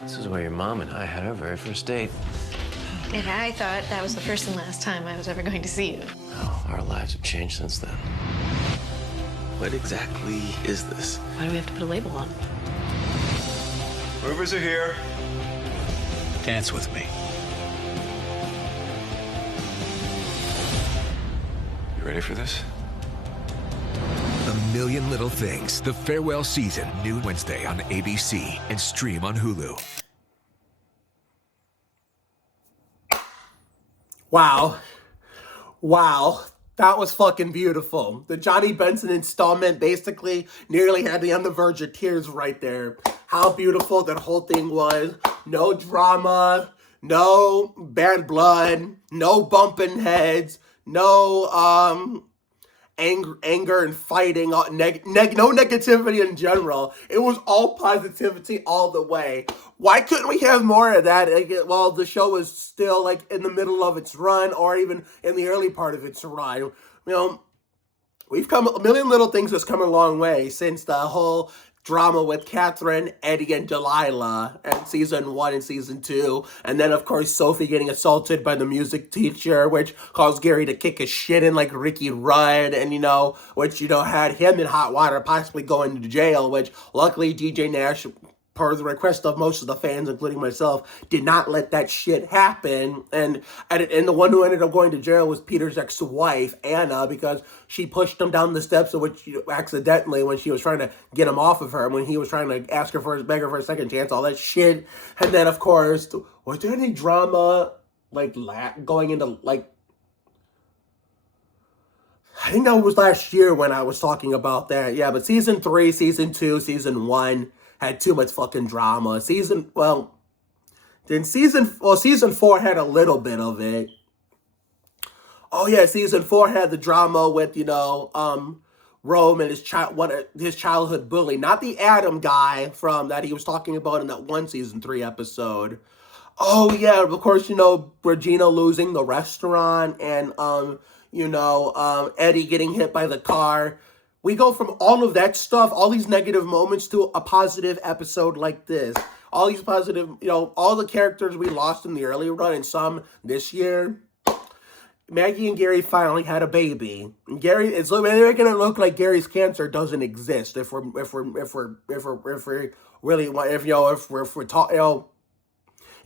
This is where your mom and I had our very first date. And I thought that was the first and last time I was ever going to see you. Oh, our lives have changed since then. What exactly is this? Why do we have to put a label on? Movers are here. Dance with me. You ready for this? A Million Little Things, the farewell season, new Wednesday on ABC and stream on Hulu. Wow. Wow. That was fucking beautiful. The Johnny Benson installment basically nearly had me on the verge of tears right there. How beautiful that whole thing was. No drama, no bad blood, no bumping heads, no anger and fighting, no negativity in general. It was all positivity all the way. Why couldn't we have more of that? Well, the show was still like in the middle of its run, or even in the early part of its run. You know, we've come a million little things has come a long way since the whole drama with Catherine, Eddie, and Delilah in season 1 and season 2. And then, of course, Sophie getting assaulted by the music teacher, which caused Gary to kick his shit in like Ricky Rudd, and, which, had him in hot water, possibly going to jail, which luckily DJ Nash, per the request of most of the fans, including myself, did not let that shit happen. And the one who ended up going to jail was Peter's ex-wife, Anna, because she pushed him down the steps, of which accidentally, when she was trying to get him off of her, when he was trying to beg her for a second chance, all that shit. And then, of course, was there any drama, going into, I think that was last year when I was talking about that. Yeah, but season 3, season 2, season 1 had too much fucking drama. Season 4 had a little bit of it. Oh yeah, season 4 had the drama with, Rome and his childhood bully. Not the Adam guy from that he was talking about in that one season 3 episode. Oh yeah, of course, Regina losing the restaurant, and Eddie getting hit by the car. We go from all of that stuff, all these negative moments, to a positive episode like this. All these positive, all the characters we lost in the early run and some this year. Maggie and Gary finally had a baby. Gary, they're making it look like Gary's cancer doesn't exist. If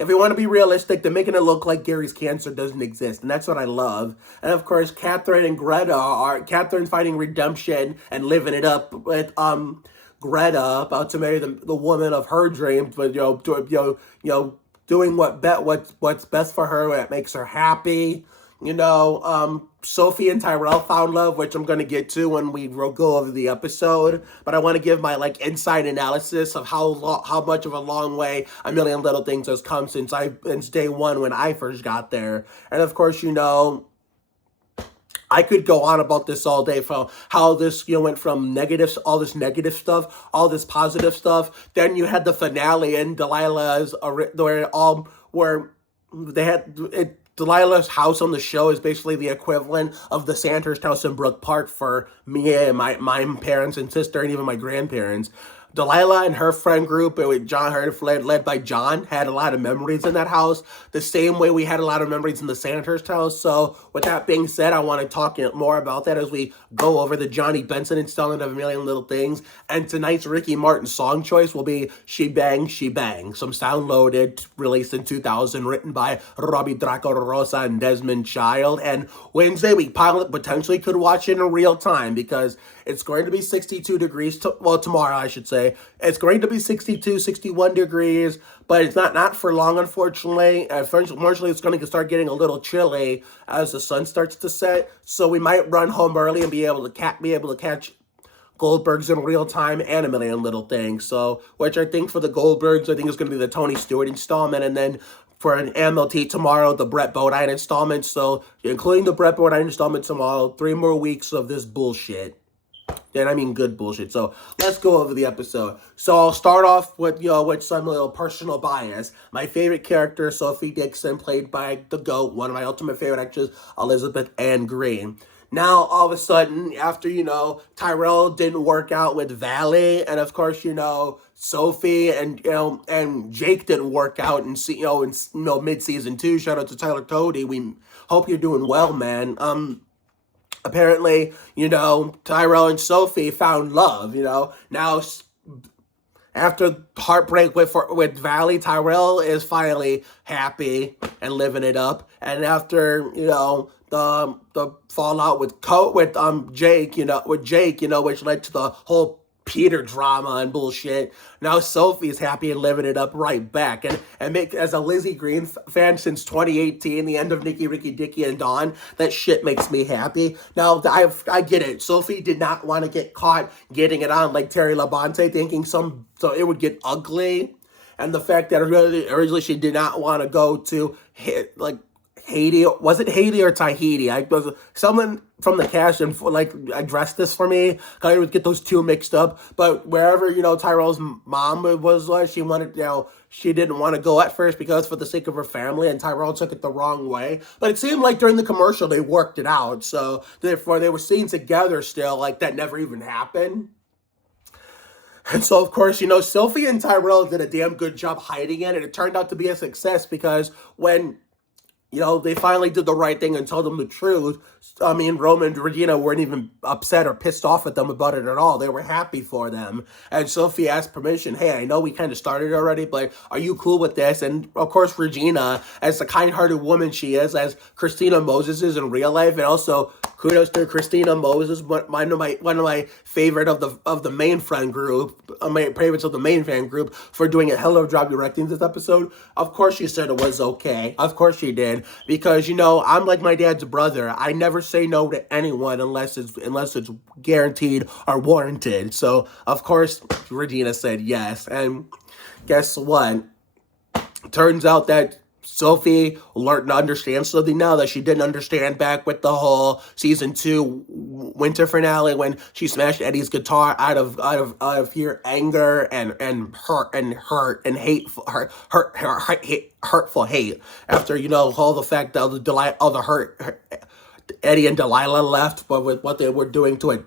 we want to be realistic, they're making it look like Gary's cancer doesn't exist, and that's what I love. And of course, Catherine and Greta Catherine finding redemption and living it up with Greta, about to marry the woman of her dreams, but doing what's best for her, that makes her happy. Sophie and Tyrell found love, which I'm going to get to when we go over the episode. But I want to give my inside analysis of how much of a long way A Million Little Things has come since day one when I first got there. And of course, I could go on about this all day, from how this went from all this negative stuff, all this positive stuff. Then you had the finale and Delilah's, Delilah's house on the show is basically the equivalent of the Sandhurst house in Brook Park for me and my parents and sister and even my grandparents. Delilah and her friend group, with led by John, had a lot of memories in that house, the same way we had a lot of memories in the Sandhurst house. So with that being said, I want to talk more about that as we go over the Johnny Benson installment of A Million Little Things. And tonight's Ricky Martin song choice will be She Bang, She Bang, some sound loaded, released in 2000, written by Robbie Draco Rosa and Desmond Child. And Wednesday, we potentially could watch it in real time, because it's going to be 62 degrees, tomorrow I should say. It's going to be 62, 61 degrees, but it's not for long, unfortunately. Unfortunately, it's going to start getting a little chilly as the sun starts to set. So we might run home early and be able to catch Goldberg's in real time and A Million Little Things. So, which I think for the Goldbergs, I think is going to be the Tony Stewart installment, and then for an AMLT tomorrow, the Brett Bodine installment. So, including the Brett Bodine installment tomorrow, 3 more weeks of this bullshit. And I mean good bullshit. So let's go over the episode. So I'll start off with some little personal bias. My favorite character, Sophie Dixon, played by the GOAT, one of my ultimate favorite actors, Elizabeth Ann Green. Now, all of a sudden, after, Tyrell didn't work out with Valley, and of course, Sophie and Jake didn't work out in mid-season 2. Shout out to Tyler Cody. We hope you're doing well, man. Apparently, Tyrell and Sophie found love, Now, after heartbreak with Valley, Tyrell is finally happy and living it up. And after, the fallout with Jake, which led to the whole Peter drama and bullshit. Now Sophie's happy and living it up right back. And as a Lizzie Green fan since 2018, the end of Nikki, Ricky, Dicky, and Dawn, that shit makes me happy. Now, I get it. Sophie did not want to get caught getting it on like Terry Labonte, thinking so it would get ugly. And the fact that originally she did not want to go to Haiti, was it Haiti or Tahiti? Someone from the cast and addressed this for me. I would get those two mixed up. But wherever Tyrell's mom was, she wanted she didn't want to go at first because for the sake of her family, and Tyrell took it the wrong way. But it seemed like during the commercial they worked it out. So therefore they were seen together still, like that never even happened. And so, of course, Sophie and Tyrell did a damn good job hiding it, and it turned out to be a success because when they finally did the right thing and told them the truth. Roman and Regina weren't even upset or pissed off at them about it at all. They were happy for them. And Sophie asked permission. Hey, I know we kind of started already, but are you cool with this? And, of course, Regina, as the kind-hearted woman she is, as Christina Moses is in real life, and also kudos to Christina Moses, one of my favorite of the main friend group, my favorites of the main fan group, for doing a hell of a job directing this episode. Of course she said it was okay. Of course she did. Because, I'm like my dad's brother. I never say no to anyone unless it's guaranteed or warranted. So, of course, Regina said yes. And guess what? Turns out that Sophie learned to understand something now that she didn't understand back with the whole season 2 winter finale when she smashed Eddie's guitar out of pure anger and hurtful hate after all the fact that all the hurt Eddie and Delilah left, but with what they were doing to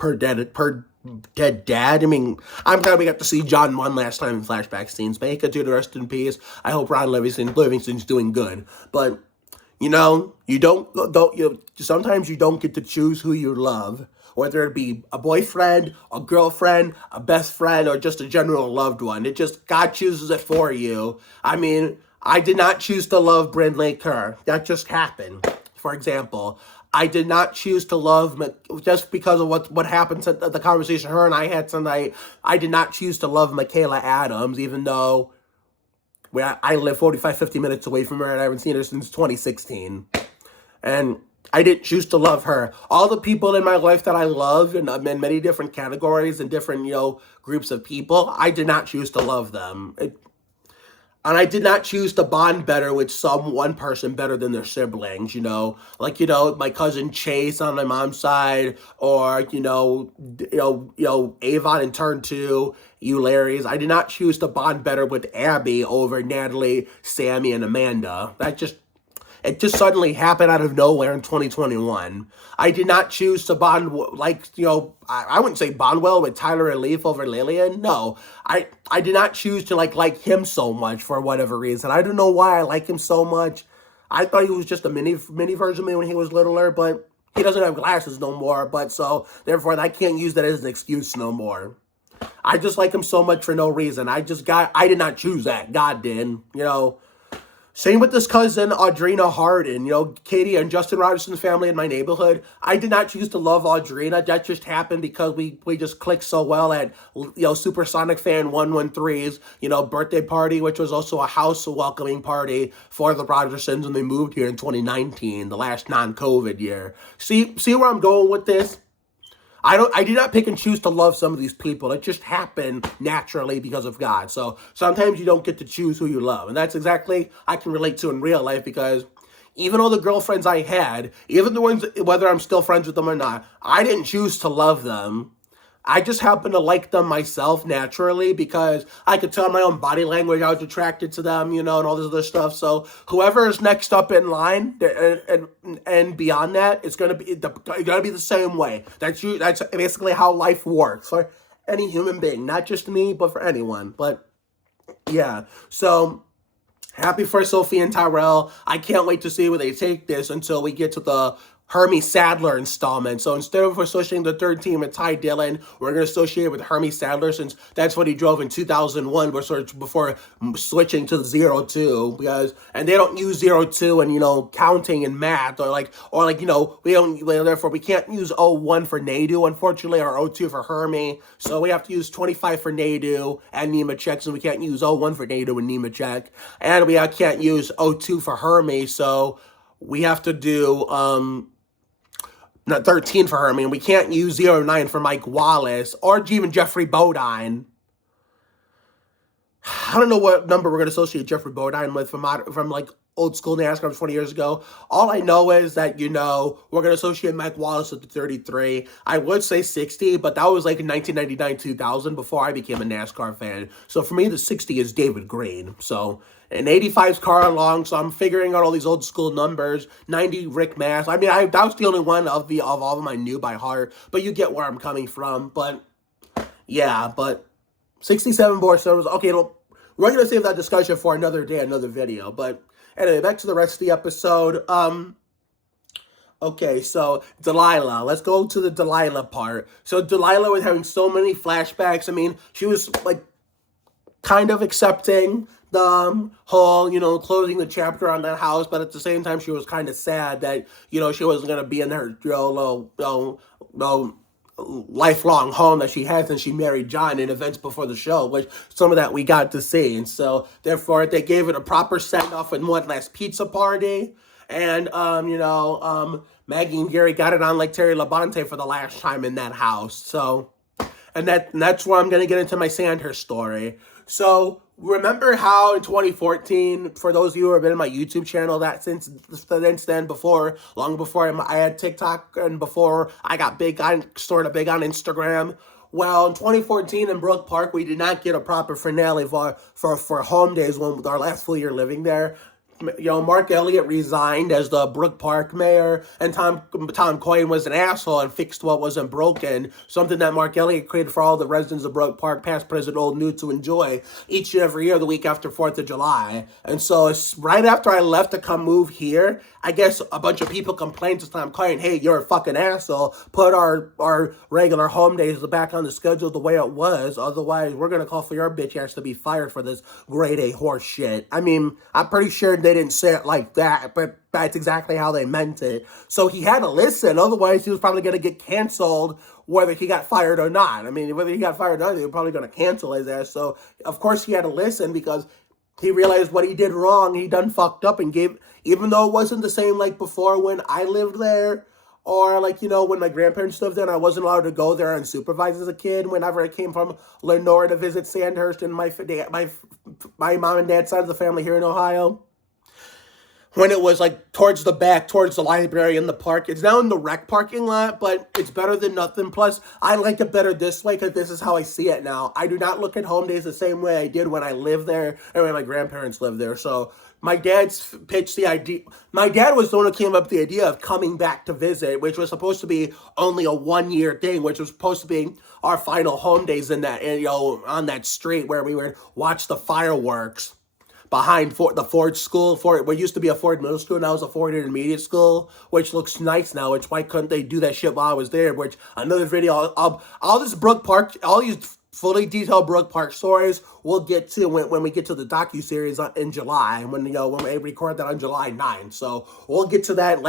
her dead dad. I'm glad we got to see John one last time in flashback scenes. May he continue to rest in peace. I hope Ron Livingston's doing good. But sometimes you don't get to choose who you love, whether it be a boyfriend, a girlfriend, a best friend, or just a general loved one. It just, God chooses it for you. I did not choose to love Brindley Kerr. That just happened. For example, I did not choose to love, just because of what happened to the conversation her and I had tonight, I did not choose to love Michaela Adams, even though I live 45, 50 minutes away from her and I haven't seen her since 2016. And I didn't choose to love her. All the people in my life that I love, and I'm in many different categories and different, groups of people, I did not choose to love them. And I did not choose to bond better with one person better than their siblings, my cousin Chase on my mom's side, or, Avon in turn 2, you Larrys. I did not choose to bond better with Abby over Natalie, Sammy, and Amanda. It just suddenly happened out of nowhere in 2021. I did not choose to bond, I wouldn't say bond well with Tyler and Leaf over Lillian. No, I did not choose to like him so much for whatever reason. I don't know why I like him so much. I thought he was just a mini version of me when he was littler, but he doesn't have glasses no more. But so therefore I can't use that as an excuse no more. I just like him so much for no reason. I did not choose that. God did, Same with this cousin, Audrina Harden, Katie and Justin Rogerson's family in my neighborhood. I did not choose to love Audrina. That just happened because we just clicked so well at, Supersonic Fan 113's, birthday party, which was also a house welcoming party for the Rogersons when they moved here in 2019, the last non-COVID year. See where I'm going with this? I did not pick and choose to love some of these people. It just happened naturally because of God. So sometimes you don't get to choose who you love. And that's exactly I can relate to in real life, because even all the girlfriends I had, even the ones, whether I'm still friends with them or not, I didn't choose to love them. I just happened to like them myself naturally because I could tell in my own body language I was attracted to them, and all this other stuff. So whoever is next up in line and beyond that, it's gonna be the same way. That's basically how life works. any human being, not just me, but for anyone. But yeah, so happy for Sophie and Tyrell. I can't wait to see where they take this until we get to the Hermie Sadler installment. So instead of associating the third team with Ty Dillon, we're going to associate it with Hermie Sadler, since that's what he drove in 2001, before switching to 02, and they don't use 02 and, counting and math, or therefore we can't use 01 for Nadu, unfortunately, or 02 for Hermie. So we have to use 25 for Nadu and Nemechek, so we can't use 01 for Nadu and Nemechek. And we can't use 02 for Hermie, so we have to do, not 13 for Hermie, and we can't use 09 for Mike Wallace, or even Jeffrey Bodine. I don't know what number we're going to associate Jeffrey Bodine with from old school NASCAR from 20 years ago. All I know is that, we're going to associate Mike Wallace with the 33. I would say 60, but that was in 1999-2000 before I became a NASCAR fan. So for me, the 60 is David Green. So, and 85's Carl Long, so I'm figuring out all these old school numbers. 90, Rick Mass. I mean, that was the only one of all of them I knew by heart, but you get where I'm coming from. But, yeah, 67 Boris Service. Okay, we're going to save that discussion for another day, another video. But anyway, back to the rest of the episode. Okay, so Delilah. Let's go to the Delilah part. So Delilah was having so many flashbacks. I mean, she was kind of accepting the whole, closing the chapter on that house, but at the same time, she was kind of sad that, she wasn't going to be in her lifelong home that she had since she married John in events before the show, which some of that we got to see. And so, therefore, they gave it a proper send-off with one last pizza party. And, Maggie and Gary got it on like Terry Labonte for the last time in that house. So, and that's where I'm going to get into my Sandhurst story. So, remember how in 2014, for those of you who have been in my YouTube channel, that since then, long before I had TikTok and before I got sort of big on Instagram, well, in 2014 in Brook Park, we did not get a proper finale for home days with our last full year living there. Mark Elliott resigned as the Brook Park mayor, and Tom Coyne was an asshole and fixed what wasn't broken, something that Mark Elliott created for all the residents of Brook Park, past, present, old, new, to enjoy each and every year the week after 4th of July. And so it's right after I left to come move here, I guess a bunch of people complained to Tom Coyne, hey, you're a fucking asshole, put our regular home days back on the schedule the way it was, otherwise we're going to call for your bitch ass to be fired for this grade A horse shit. I mean, I'm pretty sure they didn't say it like that, but that's exactly how they meant it. So he had to listen, otherwise he was probably going to get canceled whether he got fired or not. I mean, whether he got fired or not, they were probably going to cancel his ass. So, of course, he had to listen because he realized what he did wrong. He done fucked up and even though it wasn't the same like before when I lived there, or when my grandparents lived there and I wasn't allowed to go there unsupervised as a kid whenever I came from Lenore to visit Sandhurst and my mom and dad's side of the family here in Ohio. When it was towards the back, towards the library and the park. It's now in the rec parking lot, but it's better than nothing. Plus, I like it better this way because this is how I see it now. I do not look at home days the same way I did when I lived there and when my grandparents lived there. So my dad's pitched the idea. My dad was the one who came up with the idea of coming back to visit, which was supposed to be only a 1-year thing, which was supposed to be our final home days in that, on that street where we would watch the fireworks behind the Ford school. What used to be a Ford middle school, now it's a Ford intermediate school, which looks nice now, which why couldn't they do that shit while I was there, which another video, all this Brook Park, all these fully detailed Brook Park stories we'll get to when we get to the docuseries in July, when we record that on July 9th. So we'll get to that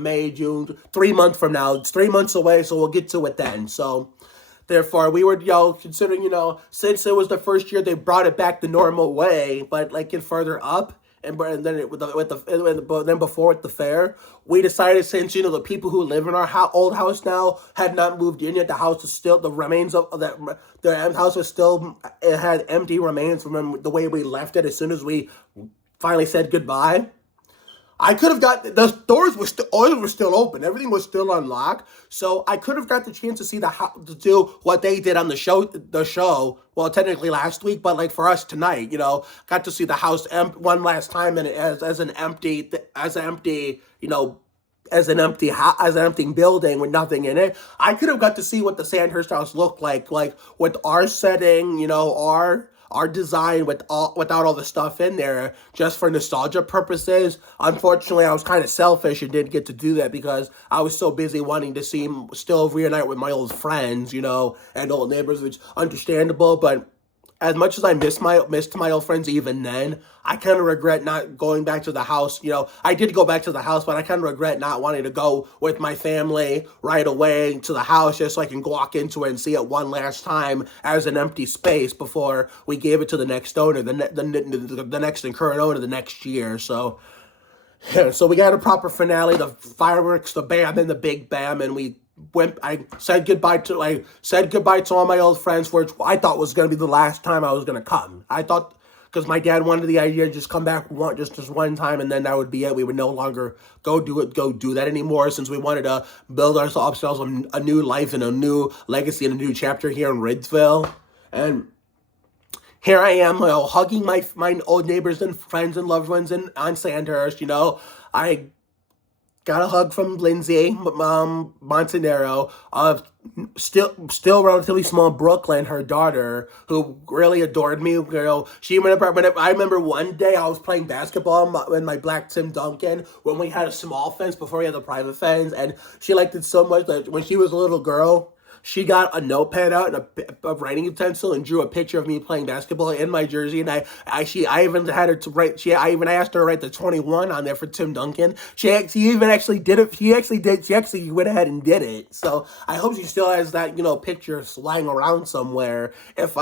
May, June, 3 months from now. It's 3 months away, so we'll get to it then. So therefore, we were, considering, since it was the first year, they brought it back the normal way, but get further up, and then then before with the fair, we decided since the people who live in our old house now had not moved in yet, the house is still the remains of that. The house was still, it had empty remains from the way we left it as soon as we finally said goodbye. I could have got, the doors were still open. Everything was still unlocked. So I could have got the chance to see to do what they did on the show. Well, technically last week, but for us tonight, got to see the house one last time and as an empty, as an empty building with nothing in it. I could have got to see what the Sandhurst house looked like with our setting, our design without all the stuff in there, just for nostalgia purposes. Unfortunately, I was kind of selfish and didn't get to do that because I was so busy wanting to still reunite with my old friends, and old neighbors, which is understandable. But as much as I missed my old friends even then, I kind of regret not going back to the house. I did go back to the house, but I kind of regret not wanting to go with my family right away to the house just so I can walk into it and see it one last time as an empty space before we gave it to the next owner, the next and current owner the next year. So, yeah, so we got a proper finale, the fireworks, the bam, and the big bam, and I said goodbye to all my old friends, which I thought was going to be the last time I was going to come. I thought, because my dad wanted the idea to just come back just one time, and then that would be it. We would no longer go do that anymore, since we wanted to build ourselves a new life and a new legacy and a new chapter here in Ridgeville. And here I am, hugging my old neighbors and friends and loved ones on Sandhurst. I got a hug from Lindsay Montanero of still relatively small Brooklyn, her daughter, who really adored me. I remember one day I was playing basketball in my black Tim Duncan when we had a small fence before we had the private fence, and she liked it so much that when she was a little girl, she got a notepad out and a writing utensil and drew a picture of me playing basketball in my jersey. And I even had her to write. I even asked her to write the 21 on there for Tim Duncan. She actually did it. She actually went ahead and did it. So I hope she still has that picture lying around somewhere. If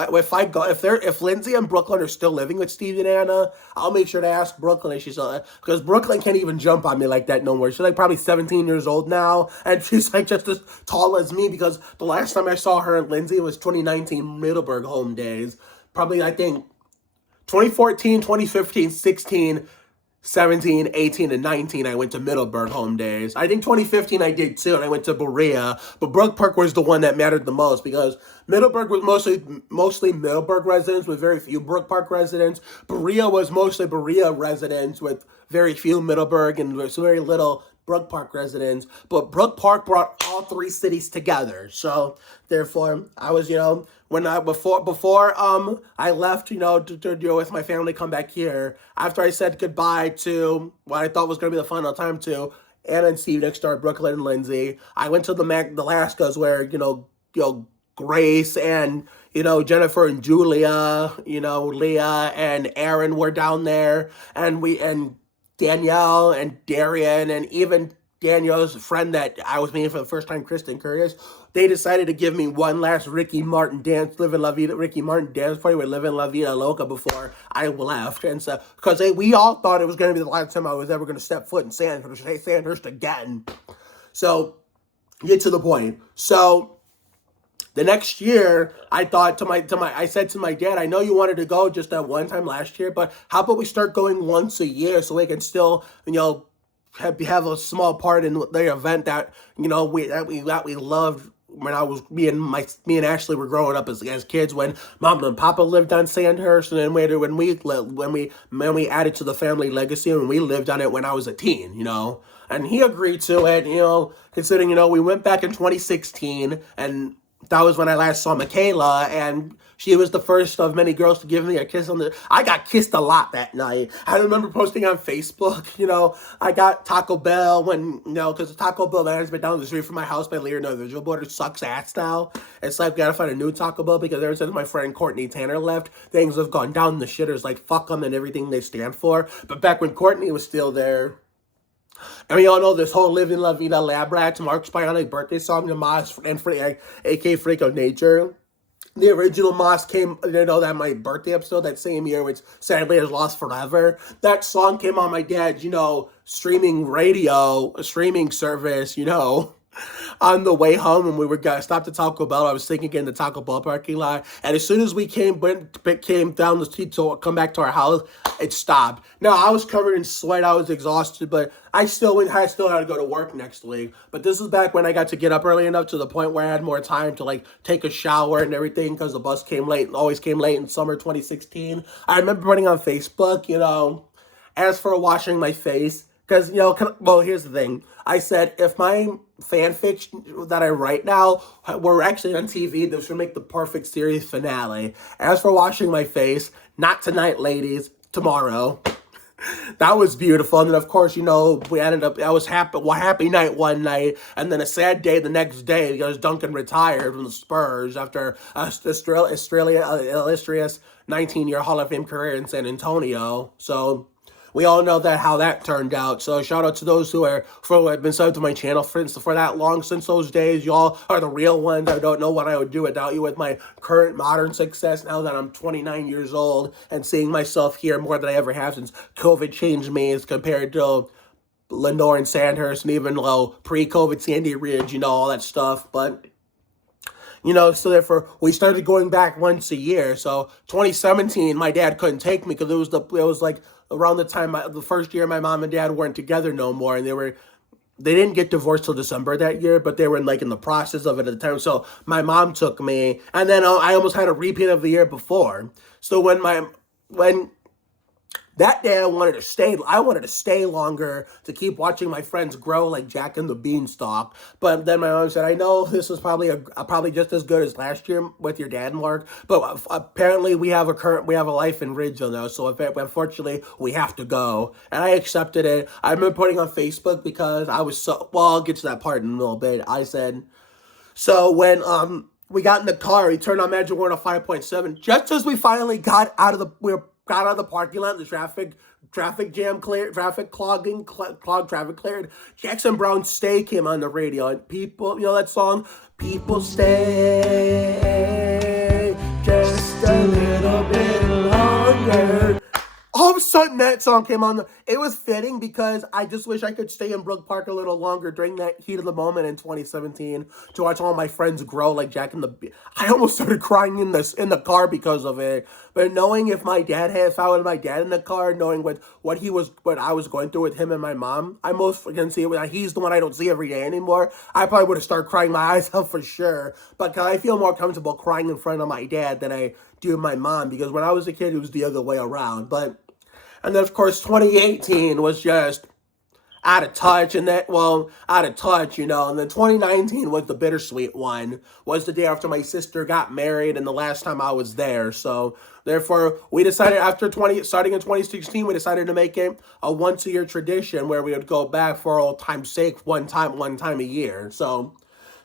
Lindsay and Brooklyn are still living with Steve and Anna, I'll make sure to ask Brooklyn if she's still, because Brooklyn can't even jump on me like that no more. She's like probably 17 years old now, and she's like just as tall as me, because the last time I saw her and Lindsay was 2019 Middleburg home days. Probably, I think, 2014, 2015, 16, 17, 18, and 19, I went to Middleburg home days. I think 2015 I did too, and I went to Berea. But Brook Park was the one that mattered the most, because Middleburg was mostly Middleburg residents with very few Brook Park residents. Berea was mostly Berea residents with very few Middleburg and very little Brook Park residents, but Brook Park brought all three cities together. So therefore, I was, before I left, to deal with my family, come back here. After I said goodbye to what I thought was going to be the final time to Anna and Steve next door, Brooklyn and Lindsay, I went to the Laskas where Grace and Jennifer and Julia, Leah and Aaron were down there, and Danielle and Darian, and even Danielle's friend that I was meeting for the first time, Kristen Curtis, they decided to give me one last Ricky Martin dance party with Livin' La Vida Loca before I left. And so, because we all thought it was going to be the last time I was ever going to step foot in Sandhurst again. So, get to the point. So, the next year, I thought I said to my dad, I know you wanted to go just that one time last year, but how about we start going once a year so we can still, have a small part in the event that, we loved when me and Ashley were growing up as kids, when Mom and Papa lived on Sandhurst, and then later when we added to the family legacy and we lived on it when I was a teen, And he agreed to it, considering, we went back in 2016, and that was when I last saw Michaela, and she was the first of many girls to give me a kiss I got kissed a lot that night. I remember posting on Facebook, I got Taco Bell because the Taco Bell that has been down the street from my house by Leonardo Visual Border sucks ass now. It's like, we gotta find a new Taco Bell, because ever since my friend Courtney Tanner left, things have gone down the shitters, like fuck them and everything they stand for. But back when Courtney was still there, and we all know this whole Livin' La Vida Lab Rats, Mark's Bionic Birthday song, the Moss, and A.K. Freak of Nature. The original Moss came, that my birthday episode that same year, which sadly is lost forever. That song came on my dad's, streaming service, on the way home, and we were gonna stop at Taco Bell. I was thinking in the Taco Bell parking lot, and as soon as we came down the street to come back to our house, it stopped. Now, I was covered in sweat, I was exhausted, but I still had to go to work next week. But this is back when I got to get up early enough to the point where I had more time to take a shower and everything, because the bus always came late in summer 2016. I remember putting on Facebook, as for washing my face, Because, well, here's the thing. I said if my fanfic that I write now were actually on TV, this would make the perfect series finale. As for washing my face, not tonight, ladies, tomorrow. That was beautiful. And then, of course, we ended up, I was happy night one night, and then a sad day the next day because Duncan retired from the Spurs after illustrious 19-year Hall of Fame career in San Antonio. So we all know how that turned out. So shout out to those who have been subbed to my channel for that long since those days. Y'all are the real ones. I don't know what I would do without you with my current modern success now that I'm 29 years old and seeing myself here more than I ever have since COVID changed me as compared to Lenore and Sandhurst and even pre-COVID Sandy Ridge, all that stuff. But so therefore we started going back once a year. So 2017, my dad couldn't take me because it was like around the time the first year my mom and dad weren't together no more, and they didn't get divorced till December that year, but they were in the process of it at the time. So my mom took me, and then I almost had a repeat of the year before. So when that day I wanted to stay longer to keep watching my friends grow like Jack and the Beanstalk. But then my mom said, I know this was probably just as good as last year with your dad, Mark, but apparently we have a life in Ridgeville now, so unfortunately we have to go. And I accepted it. I've been putting on Facebook because I was I'll get to that part in a little bit. I said, so when we got in the car, we turned on Magic Word 5.7, just as we finally got out of the parking lot, the traffic jam cleared, clogged traffic cleared. Jackson Brown's Stay came on the radio, and people, that song, people stay just a little bit longer. All of a sudden, that song came on. It was fitting because I just wish I could stay in Brook Park a little longer during that heat of the moment in 2017 to watch all my friends grow like Jack and I almost started crying in the car because of it. But knowing if I was my dad in the car, knowing what I was going through with him and my mom, I most can see it. He's the one I don't see every day anymore. I probably would have started crying my eyes out for sure. But I feel more comfortable crying in front of my dad than I do my mom, because when I was a kid, it was the other way around. And then, of course, 2018 was just out of touch, and then 2019 was the bittersweet one, was the day after my sister got married and the last time I was there. So, therefore, we decided starting in 2016, we decided to make it a once-a-year tradition where we would go back for old time's sake one time a year. So,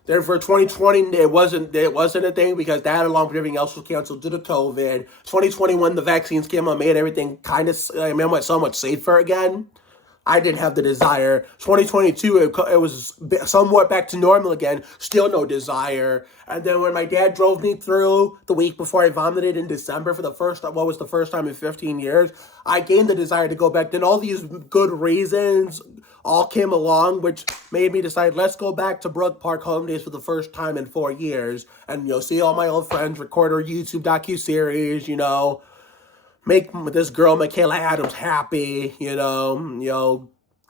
therefore, 2020, it wasn't a thing because that, along with everything else, was canceled due to COVID. 2021, the vaccines came out, made everything somewhat safer again. I didn't have the desire. 2022, it was somewhat back to normal again. Still no desire. And then when my dad drove me through the week before I vomited in December for the first time in 15 years, I gained the desire to go back. Then all these good reasons all came along, which made me decide, let's go back to Brook Park Home Days for the first time in 4 years. And, see all my old friends, record our YouTube docuseries, make this girl, Michaela Adams, happy,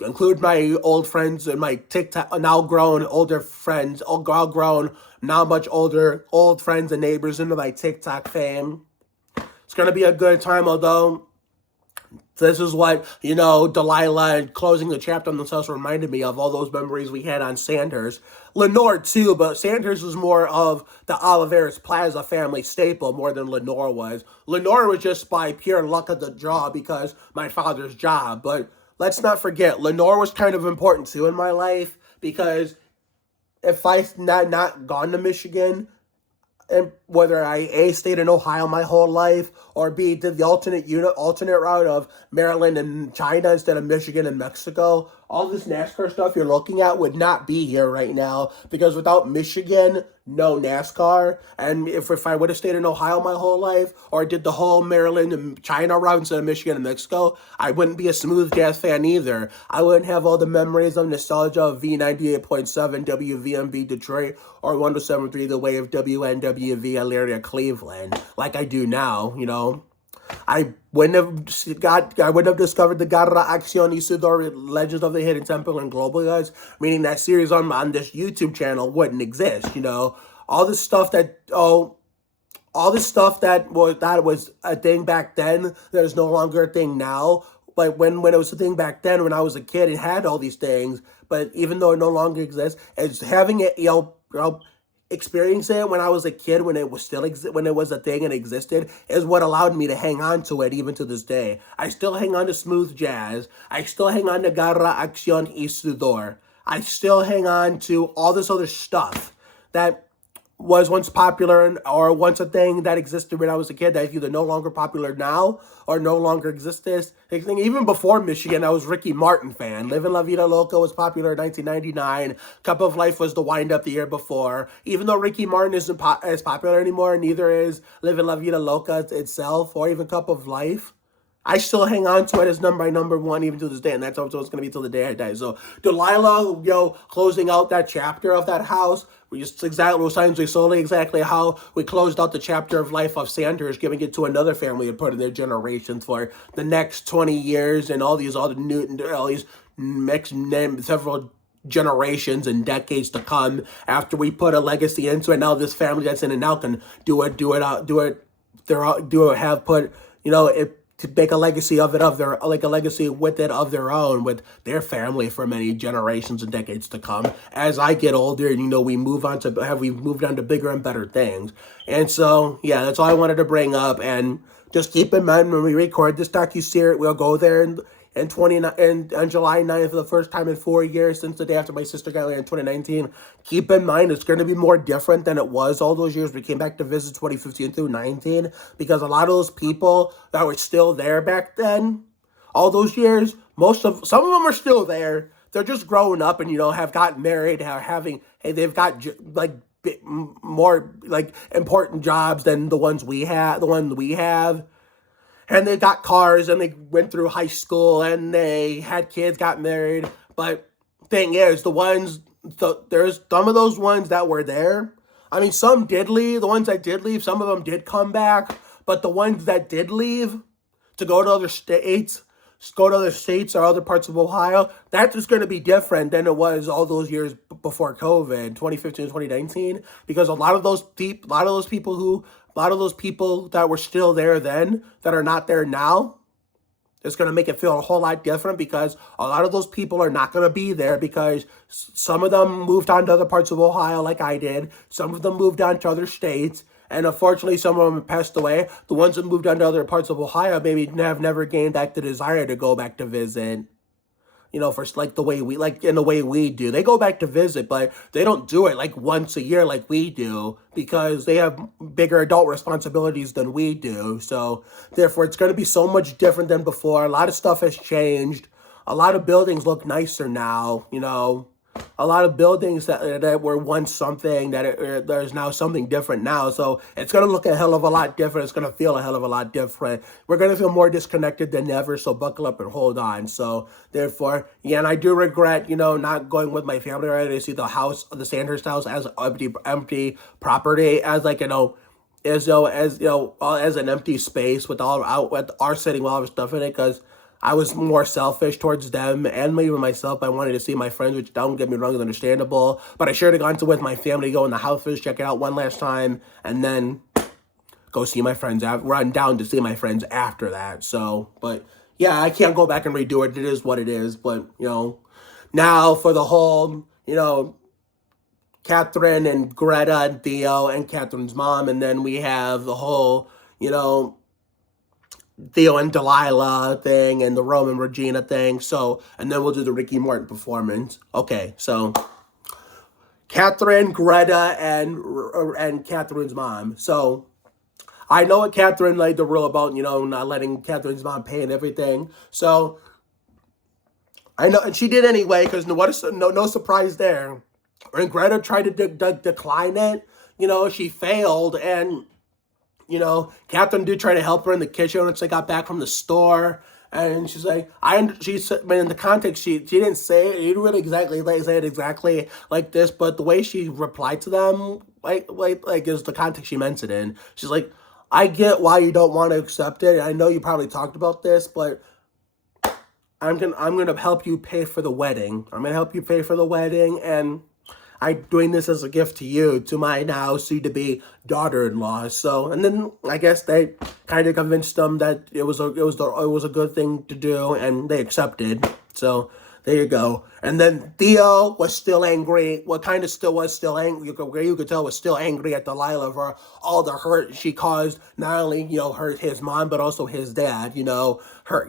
include my old friends and my TikTok, now grown, older friends, now much older, old friends and neighbors into my TikTok fame. It's going to be a good time, although this is what, Delilah closing the chapter on themselves reminded me of all those memories we had on Sandhurst. Lenore, too, but Sandhurst was more of the Oliveras Plaza family staple more than Lenore was. Lenore was just by pure luck of the draw because my father's job. But let's not forget, Lenore was kind of important, too, in my life, because if I not gone to Michigan, and whether I stayed in Ohio my whole life, or B, did the alternate route of Maryland and China instead of Michigan and Mexico, all this NASCAR stuff you're looking at would not be here right now, because without Michigan, no NASCAR. And if I would have stayed in Ohio my whole life, or did the whole Maryland and China route instead of Michigan and Mexico, I wouldn't be a smooth jazz fan either. I wouldn't have all the memories of nostalgia of V98.7 WVMB Detroit or 107.3 The Wave WNWV Elyria Cleveland, like I do now, I wouldn't have discovered the Garra Acción Isidore Legends of the Hidden Temple and Global Guys, meaning that series on this YouTube channel wouldn't exist, All this stuff that was a thing back then, that is no longer a thing now, but when it was a thing back then, when I was a kid, it had all these things. But even though it no longer exists, it's having it, experiencing it when I was a kid, when it was still when it was a thing and existed, is what allowed me to hang on to it even to this day. I still hang on to smooth jazz. I still hang on to Garra Acción y Sudor. I still hang on to all this other stuff that was once popular or once a thing that existed when I was a kid that is either no longer popular now or no longer exists. Even before Michigan, I was Ricky Martin fan. Livin' La Vida Loca was popular in 1999. Cup of Life was the wind-up the year before. Even though Ricky Martin isn't as popular anymore, neither is Livin' La Vida Loca itself or even Cup of Life, I still hang on to it as number one even to this day, and that's how it's going to be till the day I die. So Delilah, closing out that chapter of that house, we're slowly exactly how we closed out the chapter of life of Sanders, giving it to another family to put in their generations for the next 20 years and all these several generations and decades to come after we put a legacy into it. Now this family that's in it now can to make a legacy of their own with their family for many generations and decades to come. As I get older, we've moved on to bigger and better things. And so, yeah, that's all I wanted to bring up. And just keep in mind when we record this docuseries, we'll go there on July 9th for the first time in 4 years since the day after my sister got married in 2019. Keep in mind it's going to be more different than it was all those years we came back to visit 2015 through 19, because a lot of those people that were still there back then, all those years, some of them are still there. They're just growing up and have gotten married, they've got more important jobs than the ones we have. And they got cars, and they went through high school, and they had kids, got married. But thing is, there's some of those ones that were there. I mean, some did leave. The ones that did leave, some of them did come back. But the ones that did leave to go to other states or other parts of Ohio, that's just going to be different than it was all those years before COVID, 2015 and 2019. Because a lot of those people that were still there then that are not there now, it's going to make it feel a whole lot different, because a lot of those people are not going to be there because some of them moved on to other parts of Ohio like I did. Some of them moved on to other states. And unfortunately, some of them passed away. The ones that moved on to other parts of Ohio maybe have never gained back the desire to go back to visit. For the way we do. They go back to visit, but they don't do it once a year like we do, because they have bigger adult responsibilities than we do. So therefore, it's going to be so much different than before. A lot of stuff has changed. A lot of buildings look nicer now, A lot of buildings that were once something, there's now something different now. So it's going to look a hell of a lot different. It's going to feel a hell of a lot different. We're going to feel more disconnected than ever. So buckle up and hold on. So therefore, yeah, and I do regret, not going with my family right to see the Sanders house as empty property, as as an empty space with our sitting with all our stuff in it, because I was more selfish towards them and even myself. I wanted to see my friends, which, don't get me wrong, is understandable. But I should have gone with my family, go in the house first, check it out one last time, and then go see my friends, run down to see my friends after that. So, but yeah, I can't go back and redo it. It is what it is. But, now for the whole, Catherine and Greta and Theo and Catherine's mom, and then we have the whole, Theo and Delilah thing and the Rome and Regina thing. So, and then we'll do the Ricky Martin performance. Okay, so Catherine, Greta, and Catherine's mom. So I know what Catherine laid the rule about, not letting Catherine's mom pay and everything. So I know, and she did anyway, because no surprise there. When Greta tried to decline it, she failed, and Catherine did try to help her in the kitchen once they got back from the store. And she's like, she said, but in the context, she didn't say it. She didn't really say it exactly like this, but the way she replied to them, is the context she meant it in. She's like, I get why you don't want to accept it. I know you probably talked about this, but I'm gonna help you pay for the wedding. I'm gonna help you pay for the wedding, and I'm doing this as a gift to you, to my now soon-to-be daughter-in-law. So, and then I guess they kind of convinced them that it was a good thing to do, and they accepted. So there you go. And then Theo was still angry. What kind of still was still angry? You could tell was still angry at Delilah for all the hurt she caused. Not only hurt his mom, but also his dad. Her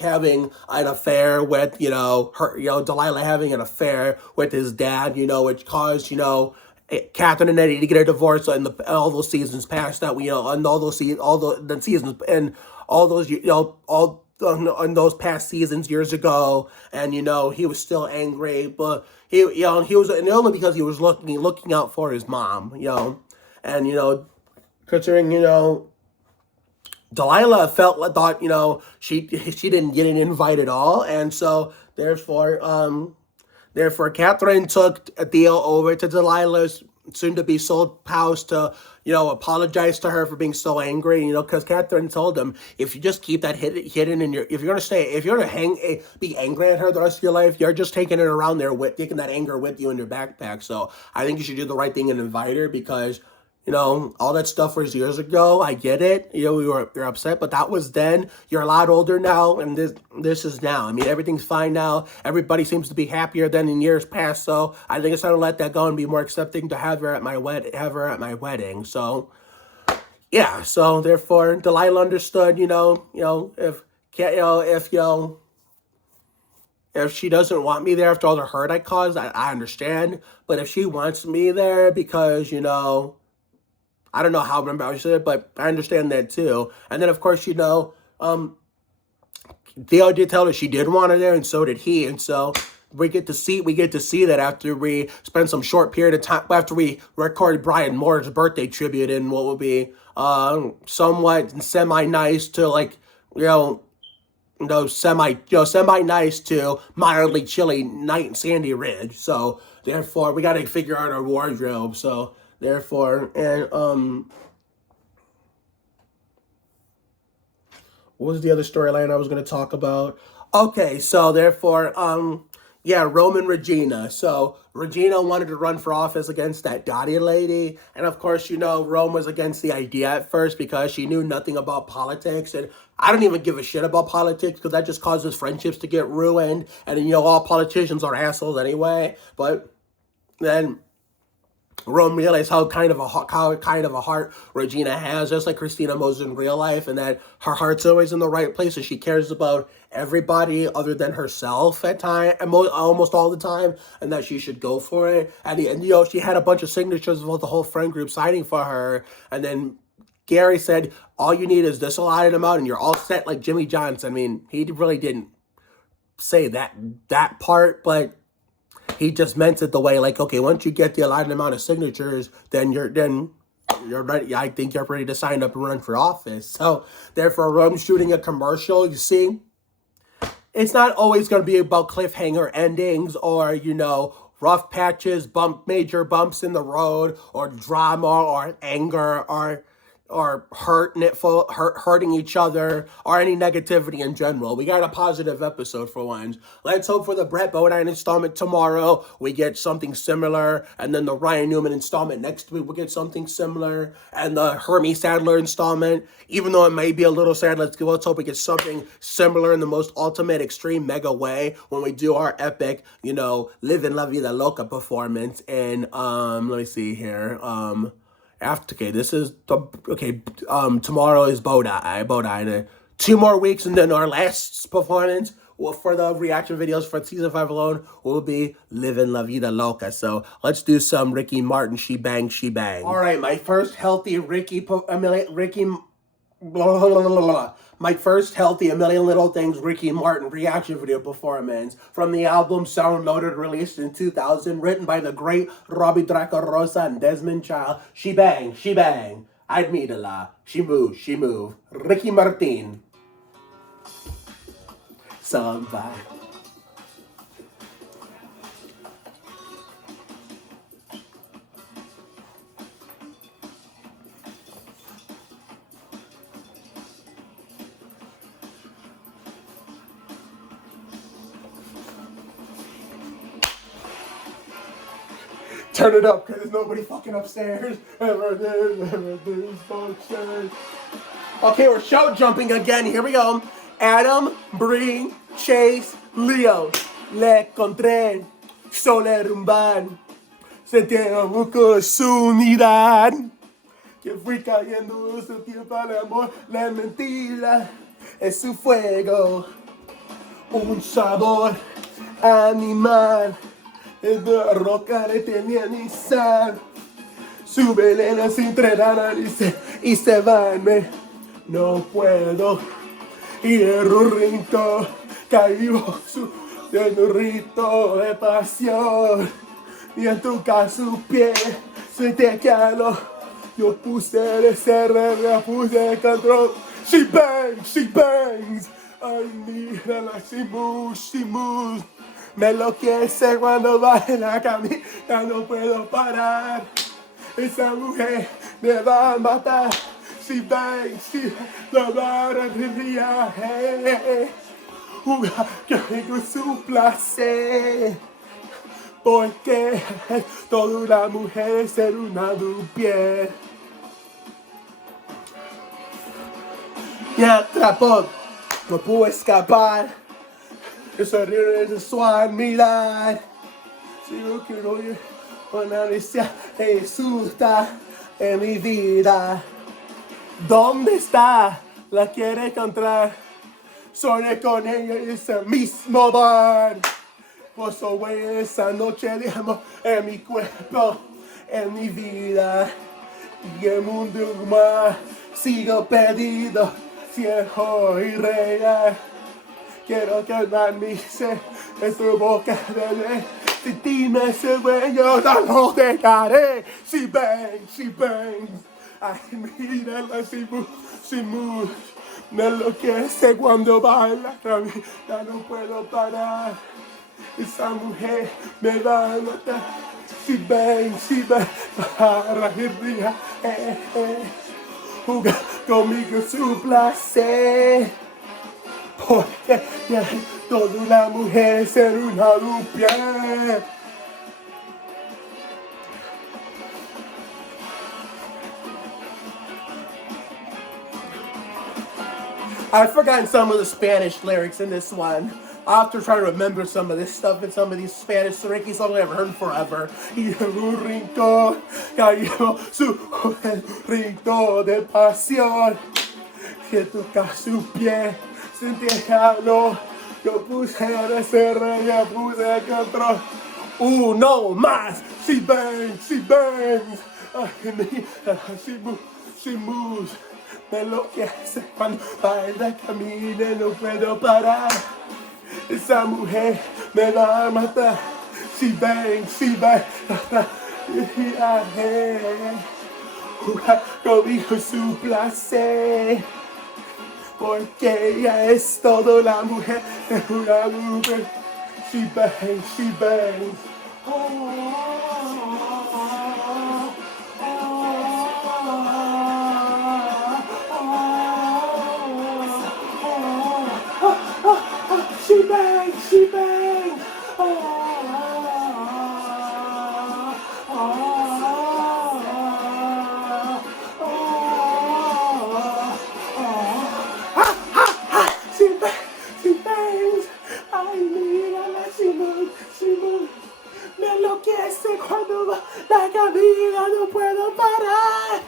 having an affair with Delilah having an affair with his dad. Which caused Catherine and Eddie to get a divorce in all those seasons past that and all those the seasons and all those all on those past seasons years ago, and he was still angry, but he was, and only because he was looking out for his mom, and considering Delilah thought she didn't get an invite at all, and so therefore Catherine took Theo over to Delilah's soon-to-be sold house to, apologize to her for being so angry, because Catherine told him, if you just keep that hidden in if you're gonna be angry at her the rest of your life, you're just taking it around there taking that anger with you in your backpack. So I think you should do the right thing and invite her, because all that stuff was years ago. I get it. You're upset, but that was then. You're a lot older now, and this is now. I mean, everything's fine now. Everybody seems to be happier than in years past. So I think it's time to let that go and be more accepting to have her at my wedding. So yeah. So therefore, Delilah understood. If she doesn't want me there after all the hurt I caused, I understand. But if she wants me there because I don't know how I said it, but I understand that too. And then, of course, Theo did tell her she did want her there, and so did he. And so we get to see that after we spend some short period of time, after we record Brian Moore's birthday tribute in what will be somewhat semi-nice to semi-nice to mildly chilly night in Sandy Ridge. So therefore, we got to figure out our wardrobe. So therefore, and what was the other storyline I was going to talk about? Okay, so therefore, Rome and Regina. So Regina wanted to run for office against that Dottie lady, and of course, Rome was against the idea at first because she knew nothing about politics, and I don't even give a shit about politics because that just causes friendships to get ruined, and all politicians are assholes anyway. But then Rome realized how kind of a heart Regina has, just like Christina Moses in real life, and that her heart's always in the right place, and she cares about everybody other than herself at time, and almost all the time, and that she should go for it. And she had a bunch of signatures of the whole friend group signing for her, and then Gary said, all you need is this allotted amount, and you're all set, like Jimmy Johnson. I mean, he really didn't say that part, but he just meant it the way, like, okay, once you get the allotted amount of signatures, then you're ready. I think you're ready to sign up and run for office. So therefore, Rome's shooting a commercial. You see, it's not always going to be about cliffhanger endings or rough patches, major bumps in the road, or drama, or anger, or hurting each other, or any negativity in general. We got a positive episode for once. Let's hope for the Brett Bodine installment tomorrow we get something similar, and then the Ryan Newman installment next week we'll get something similar, and the Hermie Sadler installment, even though it may be a little sad, let's hope we get something similar in the most ultimate extreme mega way when we do our epic, Livin' La Vida Loca performance in, let me see here, tomorrow is Bodine. 2 more weeks, and then our last performance for the reaction videos for season 5 alone will be Livin' La Vida Loca. So let's do some Ricky Martin, She Bang, She Bang. All right, my first healthy my first healthy A Million Little Things Ricky Martin reaction video performance from the album Sound Loaded, released in 2000, written by the great Robbie Draco Rosa and Desmond Child. She bang, she bang. I'd meet a la. She move. Ricky Martin. Somebody. Turn it up, because there's nobody fucking upstairs. Everything's functioning. Okay, we're show jumping again. Here we go. Adam, Bree, Chase, Leo. Le encontré. Sole rumban. Sentíamos con su unidad. Que fui cayendo su tiempo al amor. La mentira es su fuego. Un sabor animal. De roca le tenía ni sal. Su veneno se entre la nariz y se va. No puedo ir en un rito, caigo en un rito de pasión. Y en tu caso pie, se te caló. Yo puse el CR, puse el control. She bangs. Ay, mírala, she moves. Me enloquece cuando va en la camina, no puedo parar. Esa mujer me va a matar. She bangs, la barra de viaje. Jugar con su placer. Porque toda una mujer es ser una dupier. Me atrapó, no pude escapar. El sonreír de su mirar. Sigo que no hay una ansia. Jesús está en mi vida. ¿Dónde está? La quiere encontrar. Soñé con ella en ese mismo bar. Gozo esa noche de amor en mi cuerpo, en mi vida. Y el mundo más sigo perdido, ciego y real. Quiero calmar mi ser en tu boca, bebé. Si dime ese sueño, no lo dejaré. She bangs. Ay, mírala, she moves. Me enloquece cuando baila, ya no puedo parar. Esa mujer me va a matar. She bangs. Para el día, jugar conmigo su placer. Porque toda una mujer es ser una dupier. I've forgotten some of the Spanish lyrics in this one. I'll have to try to remember some of this stuff and some of these Spanish Ricky songs I haven't heard in forever. Y un rincón cayó su rito de pasión. Que toca su pie, sentí el calor. Yo puse el CR, ya puse el control. Uno más. She bangs. Ay, mira, she moves. Me enloquece cuando baila, camina, no puedo parar. Esa mujer me va a matar. She bangs. Jugar conmigo su placer. Porque ella es toda la mujer de una mujer. She bangs. She bangs. She bangs. Ay, mírala, she moves. Me enloquece cuando va la camina, no puedo parar.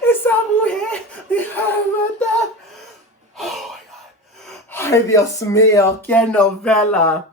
Esa mujer me va a matar. Oh my God. Ay, Dios mío, qué novela.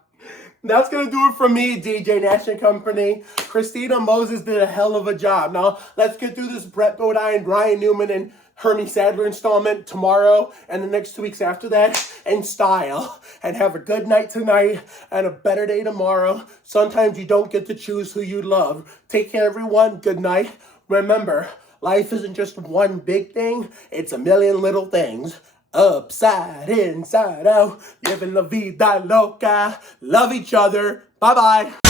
That's going to do it for me, DJ Nash and Company. Christina Moses did a hell of a job. Now, let's get through this Brett Bodine, Brian Newman, and Hermie Sadler installment tomorrow and the next 2 weeks after that in style. And have a good night tonight and a better day tomorrow. Sometimes you don't get to choose who you love. Take care, everyone. Good night. Remember, life isn't just one big thing. It's a million little things. Upside, inside out, living la vida loca. Love each other. Bye-bye.